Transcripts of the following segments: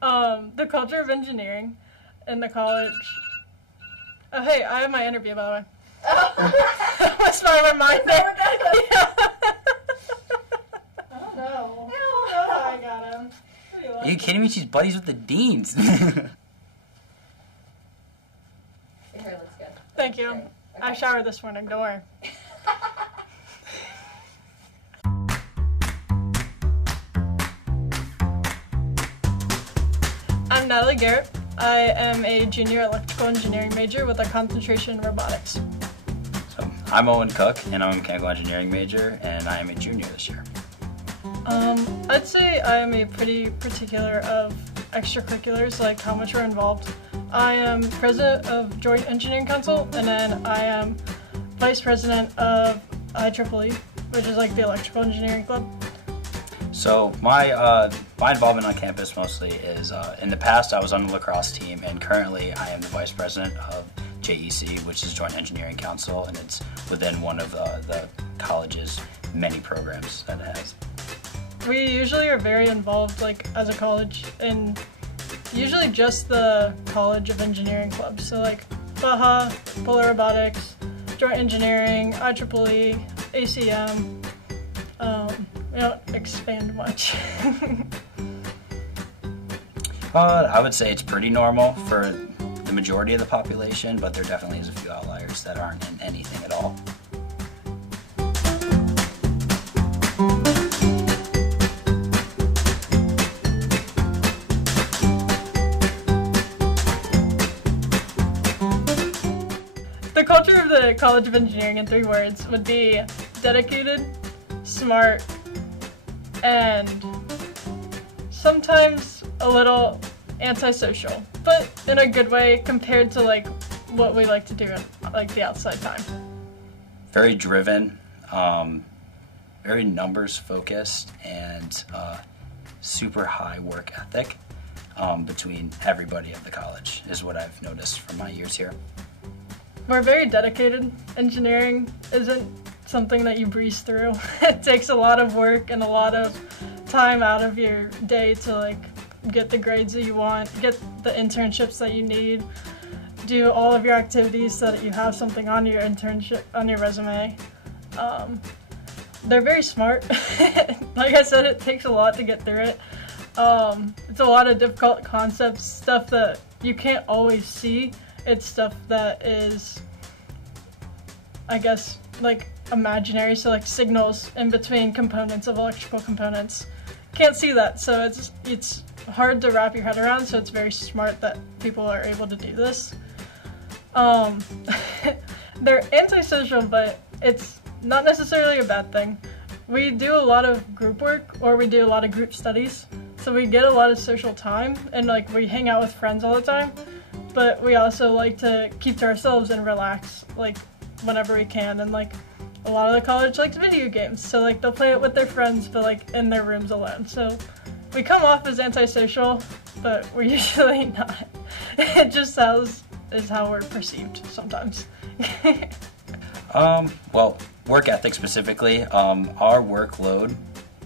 The culture of engineering in the college. Oh, hey, I have my interview, by the way. What's my reminder? Yeah. Oh, no. Oh, I got him. Are you kidding me? She's buddies with the deans. Your hair looks good. Thank you. Okay. I showered this morning, don't worry. I'm Natalie Garrett. I am a junior electrical engineering major with a concentration in robotics. So, I'm Owen Cook, and I'm a mechanical engineering major, and I am a junior this year. I'd say I am a pretty particular of extracurriculars, like how much we're involved. I am president of Joint Engineering Council, and then I am vice president of IEEE, which is like the electrical engineering club. So my involvement on campus mostly is, in the past I was on the lacrosse team, and currently I am the vice president of JEC, which is Joint Engineering Council, and it's within one of the college's many programs that it has. We usually are very involved, like as a college, in usually just the College of Engineering clubs. So like Baja, Polar Robotics, Joint Engineering, IEEE, ACM. We don't expand much. I would say it's pretty normal for the majority of the population, but there definitely is a few outliers that aren't in anything at all. The culture of the College of Engineering in 3 words would be dedicated, smart, and sometimes a little antisocial, but in a good way compared to like what we like to do in like the outside time. Very driven, very numbers focused, and super high work ethic between everybody at the college is what I've noticed from my years here. We're very dedicated. Engineering isn't something that you breeze through. It takes a lot of work and a lot of time out of your day to like get the grades that you want, get the internships that you need, do all of your activities so that you have something on your internship, on your resume. They're very smart. Like I said, it takes a lot to get through it. It's a lot of difficult concepts, stuff that you can't always see. It's stuff that is, I guess, like imaginary, so like signals in between components of electrical components. Can't see that, so it's hard to wrap your head around, so it's very smart that people are able to do this. They're antisocial, but it's not necessarily a bad thing. We do a lot of group work, or we do a lot of group studies, so we get a lot of social time, and like we hang out with friends all the time, but we also like to keep to ourselves and relax like whenever we can, and like a lot of the college likes video games, so like they'll play it with their friends but like in their rooms alone. So we come off as antisocial, but we're usually not. It just is how we're perceived sometimes. Well, work ethic specifically, our workload,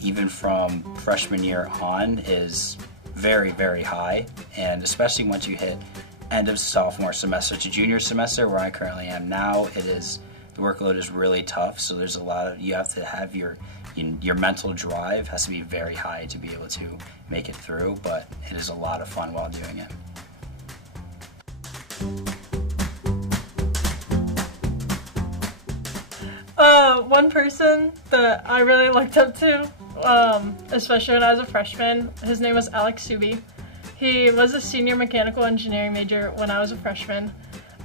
even from freshman year on, is very, very high, and especially once you hit end of sophomore semester to junior semester, where I currently am now, the workload is really tough, so there's a lot of, you have to have your mental drive has to be very high to be able to make it through, but it is a lot of fun while doing it. One person that I really looked up to, especially when I was a freshman, his name was Alex Subi. He was a senior mechanical engineering major when I was a freshman.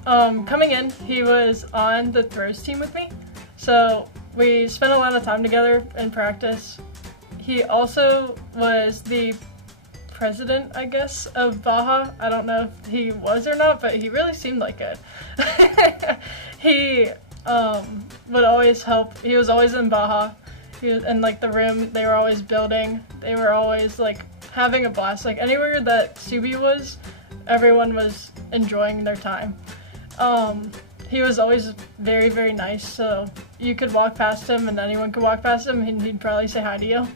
Coming in, he was on the throws team with me, so we spent a lot of time together in practice. He also was the president, I guess, of Baja. I don't know if he was or not, but he really seemed like it. He would always help. He was always in Baja. He was in like the room they were always building. They were always like having a blast. Like anywhere that Subi was, everyone was enjoying their time. He was always very, very nice, so you could walk past him and anyone could walk past him and he'd probably say hi to you.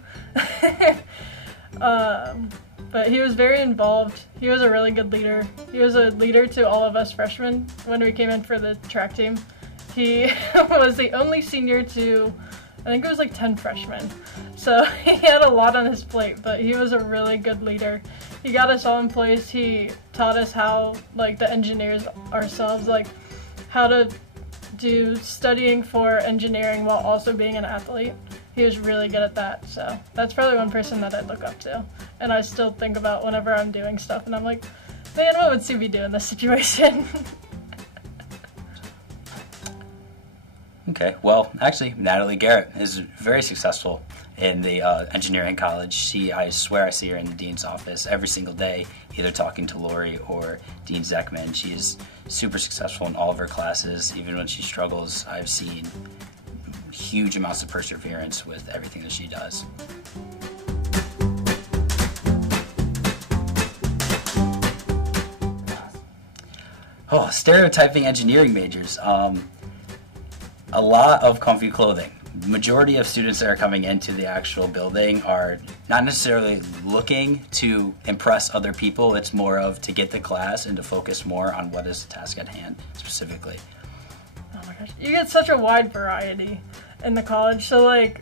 but he was very involved. He was a really good leader. He was a leader to all of us freshmen when we came in for the track team. He was the only senior to, I think it was like 10 freshmen. So he had a lot on his plate, but he was a really good leader. He got us all in place. He taught us how, like the engineers ourselves, like how to do studying for engineering while also being an athlete. He was really good at that, so that's probably one person that I look up to. And I still think about whenever I'm doing stuff, and I'm like, man, what would Subi do in this situation? Okay, well, actually, Natalie Garrett is very successful in the engineering college. I swear I see her in the dean's office every single day, either talking to Lori or Dean Zeckman. She is super successful in all of her classes. Even when she struggles, I've seen huge amounts of perseverance with everything that she does. Oh, stereotyping engineering majors. A lot of comfy clothing. The majority of students that are coming into the actual building are not necessarily looking to impress other people. It's more of to get the class and to focus more on what is the task at hand specifically. Oh my gosh, you get such a wide variety in the college. So like,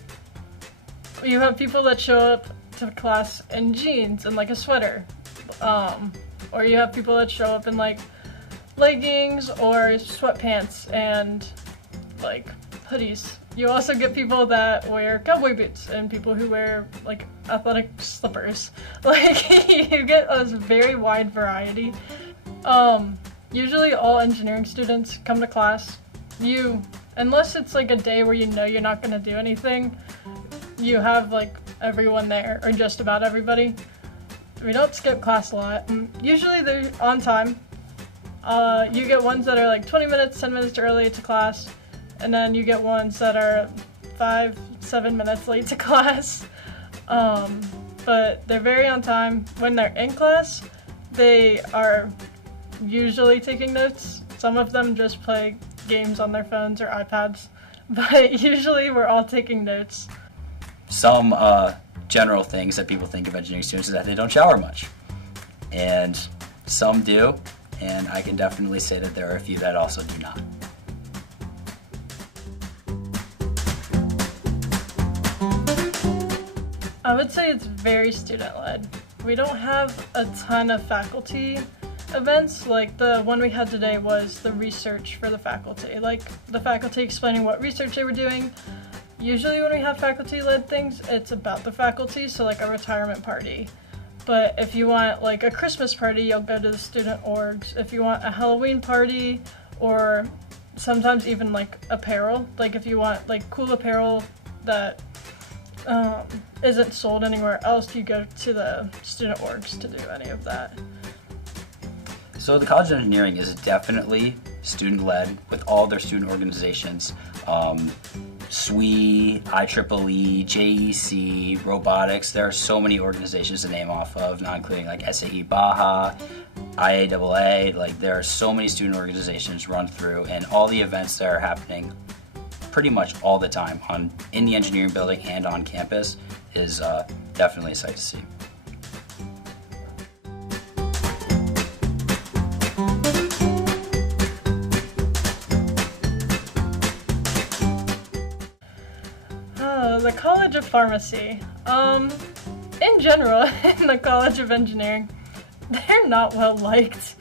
you have people that show up to class in jeans and like a sweater, or you have people that show up in like leggings or sweatpants and like hoodies. You also get people that wear cowboy boots and people who wear like athletic slippers. Like you get a very wide variety. Usually all engineering students come to class. Unless it's like a day where you know you're not going to do anything, you have like everyone there, or just about everybody. We don't skip class a lot. Usually they're on time. You get ones that are like 20 minutes, 10 minutes early to class. And then you get ones that are 5-7 minutes late to class. But they're very on time. When they're in class, they are usually taking notes. Some of them just play games on their phones or iPads. But usually we're all taking notes. Some general things that people think of engineering students is that they don't shower much. And some do, and I can definitely say that there are a few that also do not. I would say it's very student-led. We don't have a ton of faculty events. Like the one we had today was the research for the faculty. Like the faculty explaining what research they were doing. Usually when we have faculty-led things, it's about the faculty, so like a retirement party. But if you want like a Christmas party, you'll go to the student orgs. If you want a Halloween party, or sometimes even like apparel, like if you want like cool apparel that isn't sold anywhere else, you go to the student orgs to do any of that. So the College of Engineering is definitely student-led with all their student organizations. SWE, IEEE, JEC, robotics. There are so many organizations to name off of, not including like SAE Baja, IAAA. Like there are so many student organizations run through, and all the events that are happening pretty much all the time in the engineering building and on campus is definitely a sight to see. The College of Pharmacy. In general, in the College of Engineering, they're not well liked.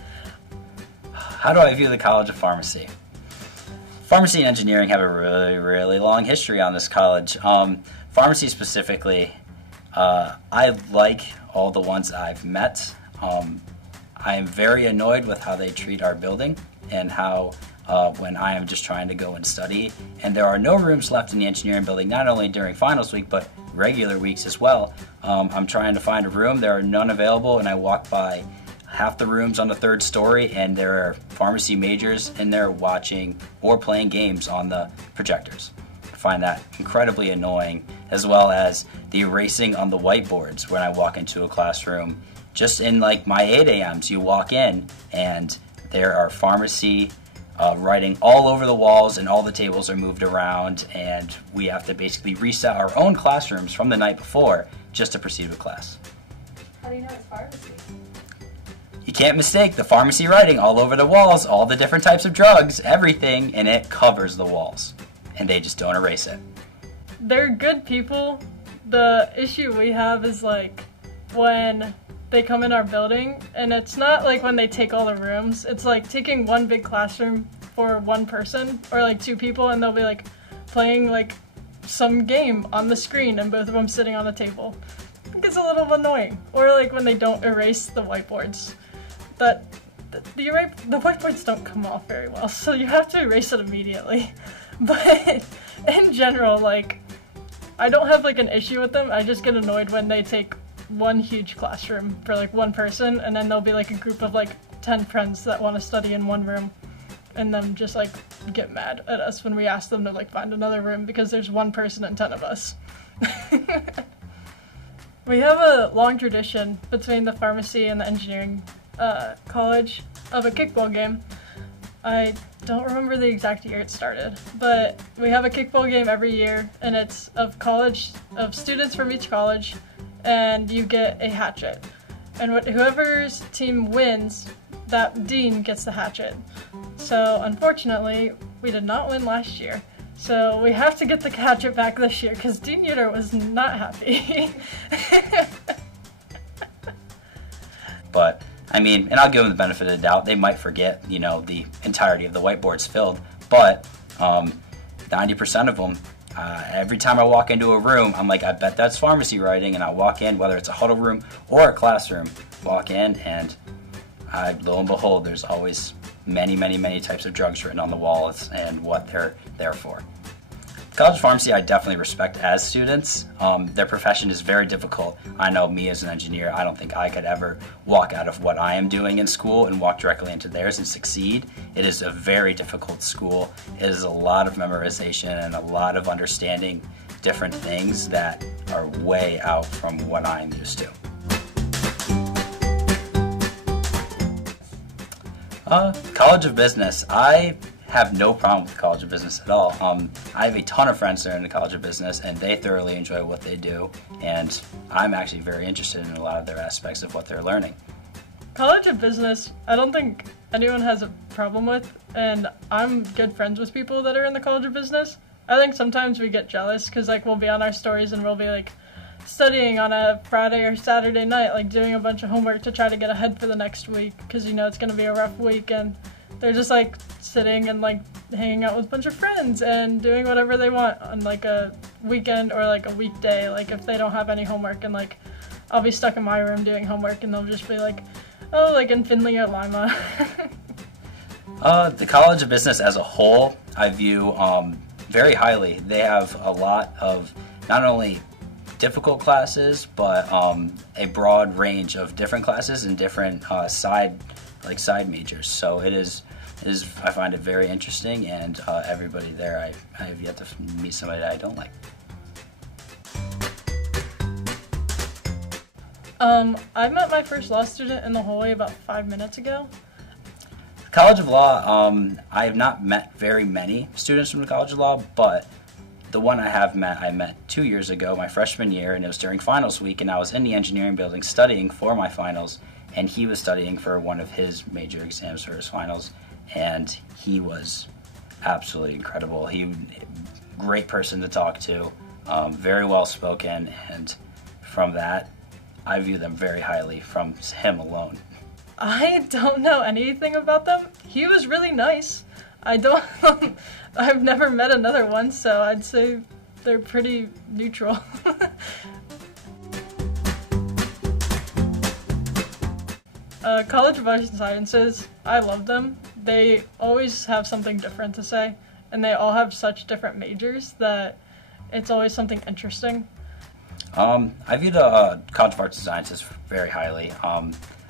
How do I view the College of Pharmacy? Pharmacy and engineering have a really, really long history on this college. Pharmacy specifically, I like all the ones that I've met. I am very annoyed with how they treat our building and how when I am just trying to go and study. And there are no rooms left in the engineering building, not only during finals week, but regular weeks as well. I'm trying to find a room, there are none available, and I walk by half the rooms on the third story and there are pharmacy majors in there watching or playing games on the projectors. I find that incredibly annoying, as well as the erasing on the whiteboards when I walk into a classroom. Just in like my 8 a.m.s, you walk in and there are pharmacy writing all over the walls and all the tables are moved around, and we have to basically reset our own classrooms from the night before just to proceed with class. How do you know it's pharmacy? You can't mistake the pharmacy writing all over the walls, all the different types of drugs, everything, and it covers the walls. And they just don't erase it. They're good people. The issue we have is like when they come in our building, and it's not like when they take all the rooms, it's like taking one big classroom for one person or like two people, and they'll be like playing like some game on the screen and both of them sitting on the table. It gets a little annoying. Or like when they don't erase the whiteboards. The whiteboards don't come off very well, so you have to erase it immediately. But in general, like, I don't have like an issue with them. I just get annoyed when they take one huge classroom for like one person, and then there'll be like a group of like 10 friends that want to study in one room, and then just like get mad at us when we ask them to like find another room because there's one person and 10 of us. We have a long tradition between the pharmacy and the engineering college of a kickball game. I don't remember the exact year it started, but we have a kickball game every year, and it's of students from each college, and you get a hatchet. And whoever's team wins, that dean gets the hatchet. So unfortunately, we did not win last year. So we have to get the hatchet back this year because Dean Uter was not happy. But, I mean, and I'll give them the benefit of the doubt, they might forget, you know, the entirety of the whiteboards filled, but 90% of them, every time I walk into a room, I'm like, I bet that's pharmacy writing, and I walk in, whether it's a huddle room or a classroom, walk in, and lo and behold, there's always many, many, many types of drugs written on the walls and what they're there for. College of Pharmacy I definitely respect as students. Their profession is very difficult. I know me as an engineer, I don't think I could ever walk out of what I am doing in school and walk directly into theirs and succeed. It is a very difficult school. It is a lot of memorization and a lot of understanding different things that are way out from what I'm used to. College of Business. I have no problem with the College of Business at all. I have a ton of friends that are in the College of Business, and they thoroughly enjoy what they do, and I'm actually very interested in a lot of their aspects of what they're learning. College of Business, I don't think anyone has a problem with, and I'm good friends with people that are in the College of Business. I think sometimes we get jealous because like we'll be on our stories and we'll be like studying on a Friday or Saturday night, like doing a bunch of homework to try to get ahead for the next week because you know it's going to be a rough week, and they're just like sitting and like hanging out with a bunch of friends and doing whatever they want on like a weekend or like a weekday, like if they don't have any homework, and like I'll be stuck in my room doing homework and they'll just be like, oh, like in Findlay or Lima. The College of Business as a whole, I view very highly. They have a lot of not only difficult classes, but a broad range of different classes and different side majors. So it is I find it very interesting, and everybody there, I have yet to meet somebody that I don't like. I met my first law student in the hallway about 5 minutes ago. College of Law, I have not met very many students from the College of Law, but the one I met 2 years ago, my freshman year, and it was during finals week, and I was in the engineering building studying for my finals, and he was studying for one of his major exams for his finals, and he was absolutely incredible. He was a great person to talk to, very well spoken, and from that, I view them very highly from him alone. I don't know anything about them. He was really nice. I've never met another one, so I'd say they're pretty neutral. College of Arts and Sciences, I love them. They always have something different to say, and they all have such different majors that it's always something interesting. I view the College of Arts and Sciences very highly.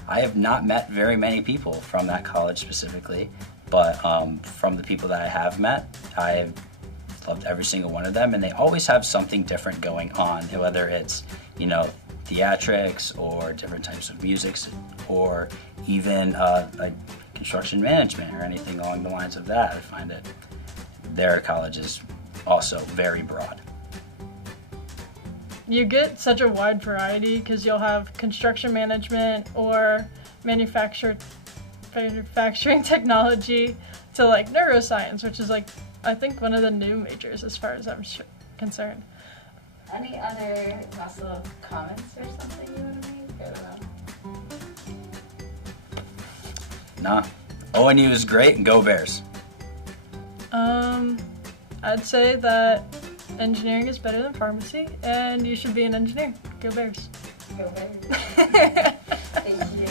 I have not met very many people from that college specifically, but from the people that I have met, I've loved every single one of them, and they always have something different going on, whether it's, you know, theatrics or different types of music, or even like construction management or anything along the lines of that. I find that their college is also very broad. you get such a wide variety because you'll have construction management or manufacturing technology to like neuroscience, which is like I think one of the new majors as far as I'm concerned. Any other last little comments or something you want to make? Nah. ONU is great and go Bears. I'd say that engineering is better than pharmacy and you should be an engineer. Go Bears. Go Bears. Thank you.